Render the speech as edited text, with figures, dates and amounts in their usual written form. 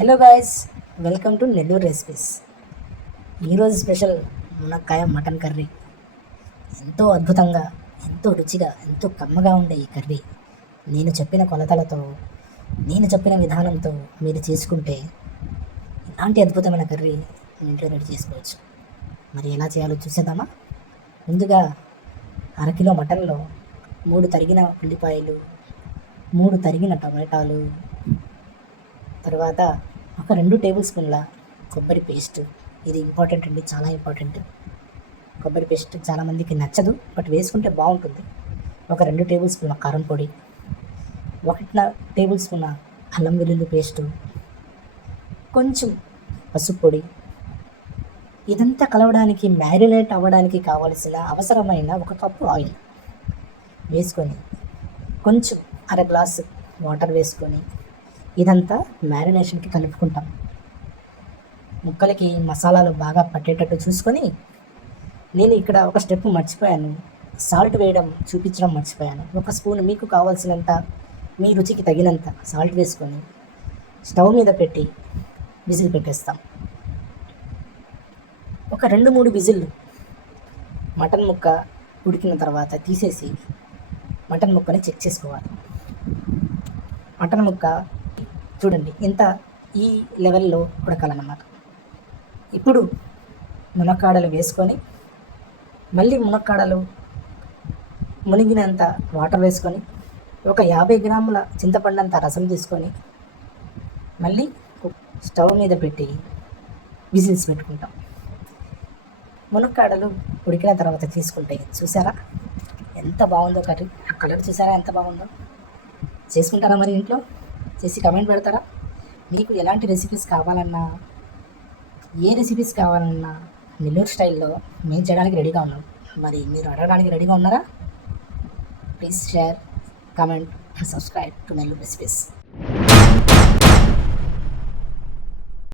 Hello guys, welcome to Nellore recipes. ఈరోజు special మునక్కాయ mutton curry. ఎంతో అద్భుతంగా, ఎంతో రుచిగా, ఎంతో కమ్మగా ఉండే ఈ కర్రీ నేను చెప్పిన కొలతలతో, నేను చెప్పిన విధానంతో మీరు చేసుకుంటే ఇలాంటి అద్భుతమైన కర్రీ ఇంట్లో రెడీ చేసుకోవచ్చు. మరి ఎలా చేయాలో చూసేద్దామా? ముందుగా అరకిలో మటన్లో 3 తరిగిన ఉల్లిపాయలు, 3 తరిగిన టమాటాలు, తర్వాత ఒక 2 టేబుల్ స్పూన్ల కొబ్బరి పేస్ట్. ఇది ఇంపార్టెంట్ అండి, చాలా ఇంపార్టెంట్. కొబ్బరి పేస్ట్ చాలామందికి నచ్చదు, బట్ వేసుకుంటే బాగుంటుంది. ఒక 2 టేబుల్ స్పూన్ల కారం పొడి, 1 టేబుల్ స్పూన్ అల్లం వెల్లుల్లి పేస్టు, కొంచెం పసుపు పొడి. ఇదంతా కలవడానికి, మ్యారినేట్ అవ్వడానికి కావలసిన అవసరమైన 1 కప్పు ఆయిల్ వేసుకొని, కొంచెం అర గ్లాసు వాటర్ వేసుకొని ఇదంతా మ్యారినేషన్కి కలుపుకుంటాం. ముక్కలకి మసాలాలు బాగా పట్టేటట్టు చూసుకొని, నేను ఇక్కడ ఒక స్టెప్ మర్చిపోయాను, సాల్ట్ వేయడం చూపించడం మర్చిపోయాను. 1 స్పూన్ మీకు కావాల్సినంత, మీ రుచికి తగినంత సాల్ట్ వేసుకొని స్టవ్ మీద పెట్టి విజిల్ పెట్టేస్తాం. ఒక 2-3 విజిల్లు మటన్ ముక్క ఉడికిన తర్వాత తీసేసి మటన్ ముక్కని చెక్ చేసుకోవాలి. మటన్ ముక్క చూడండి, ఇంత ఈ లెవెల్లో ఉడకాలన్నమాట. ఇప్పుడు మునక్కాడలు వేసుకొని, మళ్ళీ మునక్కాడలు మునిగినంత వాటర్ వేసుకొని, ఒక 50 గ్రాముల చింతపండంత రసం తీసుకొని మళ్ళీ స్టవ్ మీద పెట్టి విజిల్స్ పెట్టుకుంటాం. మునక్కాడలు ఉడికిన తర్వాత తీసుకుంటే చూసారా ఎంత బాగుందో కర్రీ. ఆ కలర్ చూసారా ఎంత బాగుందో. చేసుకుంటారా మరి ఇంట్లో? చేసి కమెంట్ పెడతారా? మీకు ఎలాంటి రెసిపీస్ కావాలన్నా, ఏ రెసిపీస్ కావాలన్నా నెల్లూరు స్టైల్లో మేము చేయడానికి రెడీగా ఉన్నాం. మరి మీరు అడగడానికి రెడీగా ఉన్నారా? Please share, comment, subscribe to Nellore recipes.